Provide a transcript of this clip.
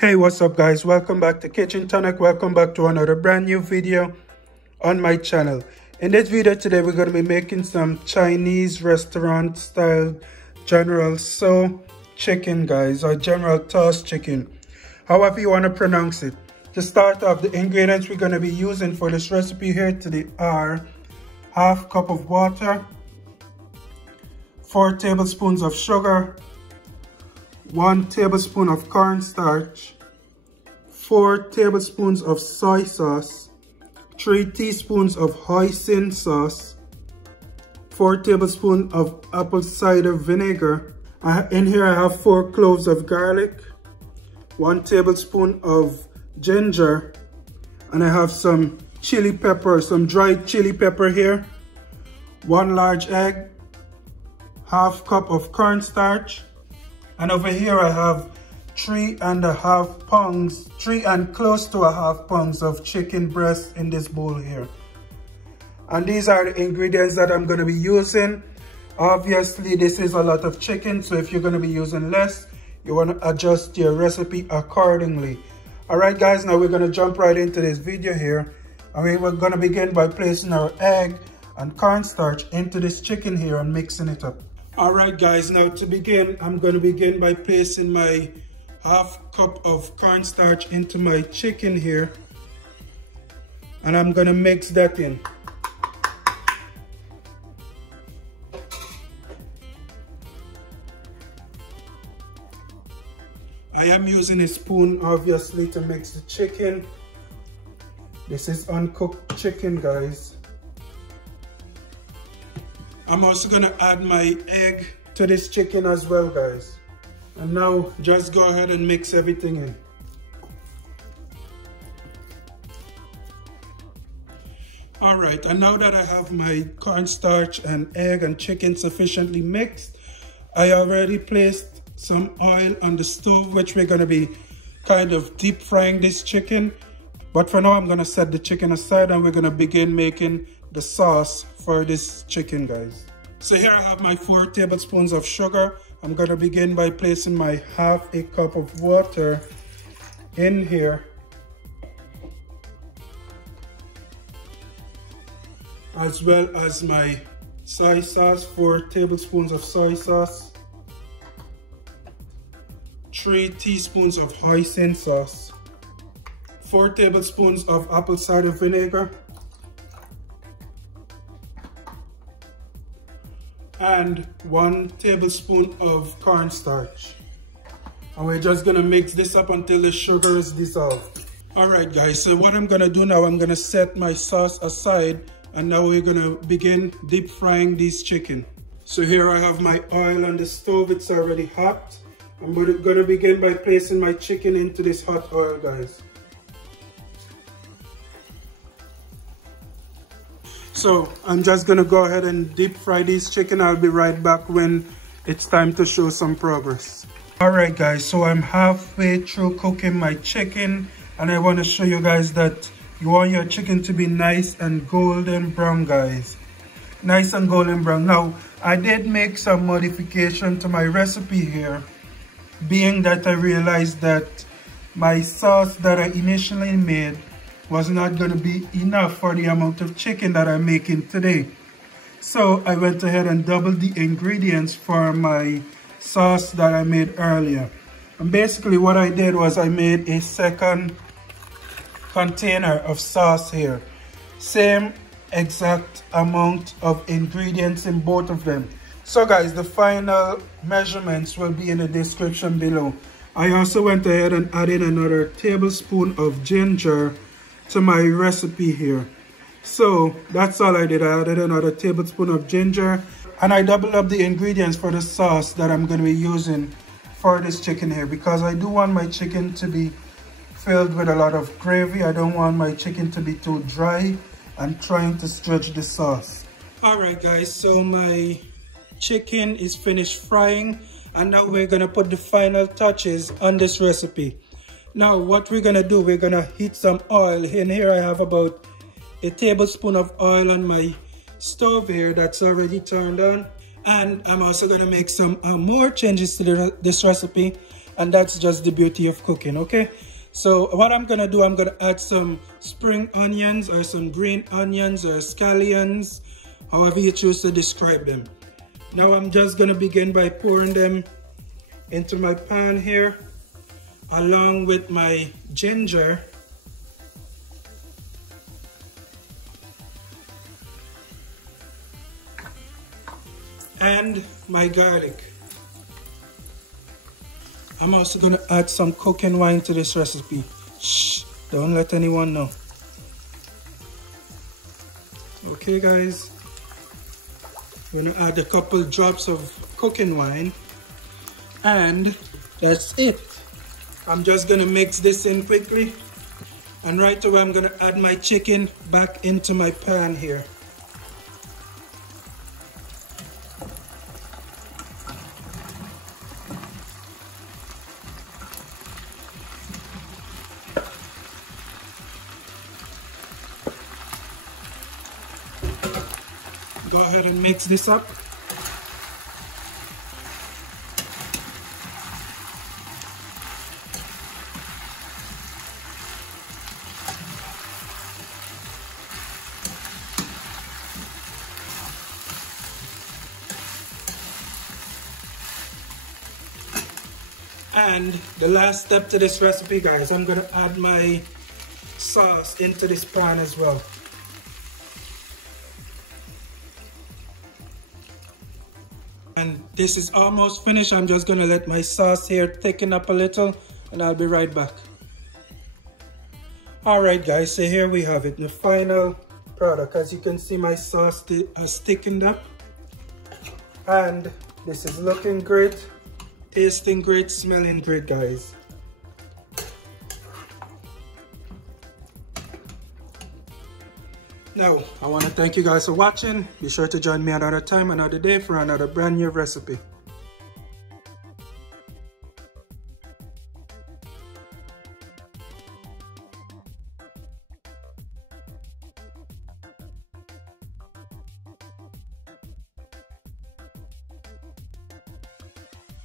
Hey, what's up guys? Welcome back to Kchin Tonic. Welcome back to another brand new video on my channel. In this video today, we're going to be making some Chinese restaurant style General Tso chicken, guys, or General Toss chicken, however you want to pronounce it. To start off, the ingredients we're going to be using for this recipe here today are ½ cup of water, 4 tablespoons of sugar, 1 tablespoon of cornstarch, 4 tablespoons of soy sauce, 3 teaspoons of hoisin sauce, 4 tablespoons of apple cider vinegar. In here I have 4 cloves of garlic, 1 tablespoon of ginger, and I have some chili pepper, some dried chili pepper here, 1 large egg, ½ cup of cornstarch, and over here I have 3 and close to a half pounds of chicken breast in this bowl here. And these are the ingredients that I'm going to be using. Obviously this is a lot of chicken, so if you're going to be using less, you want to adjust your recipe accordingly. Alright guys, now we're going to jump right into this video here. And we're going to begin by placing our egg and cornstarch into this chicken here and mixing it up. Alright guys, now to begin, I'm going to begin by placing my ½ cup of cornstarch into my chicken here. And I'm going to mix that in. I am using a spoon obviously to mix the chicken. This is uncooked chicken, guys. I'm also going to add my egg to this chicken as well, guys. And now just go ahead and mix everything in. Alright, and now that I have my cornstarch and egg and chicken sufficiently mixed, I already placed some oil on the stove, which we're going to be kind of deep frying this chicken. But for now, I'm going to set the chicken aside and we're going to begin making the sauce for this chicken, guys. So here I have my 4 tablespoons of sugar. I'm going to begin by placing my ½ cup of water in here. As well as my soy sauce, 4 tablespoons of soy sauce, 3 teaspoons of hoisin sauce, 4 tablespoons of apple cider vinegar, and 1 tablespoon of cornstarch. And we're just gonna mix this up until the sugar is dissolved. Alright guys, so what I'm gonna do now, I'm gonna set my sauce aside, and now we're gonna begin deep frying this chicken. So here I have my oil on the stove, it's already hot. I'm gonna begin by placing my chicken into this hot oil, guys. So I'm just gonna go ahead and deep fry this chicken. I'll be right back when it's time to show some progress. Alright guys, so I'm halfway through cooking my chicken, and I want to show you guys that you want your chicken to be nice and golden brown, guys. Nice and golden brown. Now, I did make some modification to my recipe here, being that I realized that my sauce that I initially made was not going to be enough for the amount of chicken that I'm making today. So I went ahead and doubled the ingredients for my sauce that I made earlier. And basically what I did was I made a second container of sauce here. Same exact amount of ingredients in both of them. So guys, the final measurements will be in the description below. I also went ahead and added another tablespoon of ginger to my recipe here. So that's all I did. I added another tablespoon of ginger, and I doubled up the ingredients for the sauce that I'm going to be using for this chicken here, because I do want my chicken to be filled with a lot of gravy. I don't want my chicken to be too dry and trying to stretch the sauce. Alright guys, so my chicken is finished frying, and now we're going to put the final touches on this recipe. Now what we're going to do, we're going to heat some oil. In here I have about a tablespoon of oil on my stove here that's already turned on. And I'm also going to make some more changes to this recipe. and that's just the beauty of cooking. Okay, so what I'm gonna do, I'm gonna add some spring onions or some green onions or scallions, however you choose to describe them. Now I'm just gonna begin by pouring them into my pan here, along with my ginger and my garlic. I'm also gonna add some cooking wine to this recipe. Shh, don't let anyone know. Okay guys, we're gonna add a couple drops of cooking wine, and that's it. I'm just gonna mix this in quickly, and right away I'm gonna add my chicken back into my pan here. Go ahead and mix this up. And the last step to this recipe, guys, I'm gonna add my sauce into this pan as well. And this is almost finished. I'm just gonna let my sauce here thicken up a little, and I'll be right back. Alright guys, so here we have it, the final product. As you can see, my sauce has thickened up, and this is looking great, tasting great, smelling great, guys. Now, I want to thank you guys for watching. Be sure to join me another time, another day for another brand new recipe.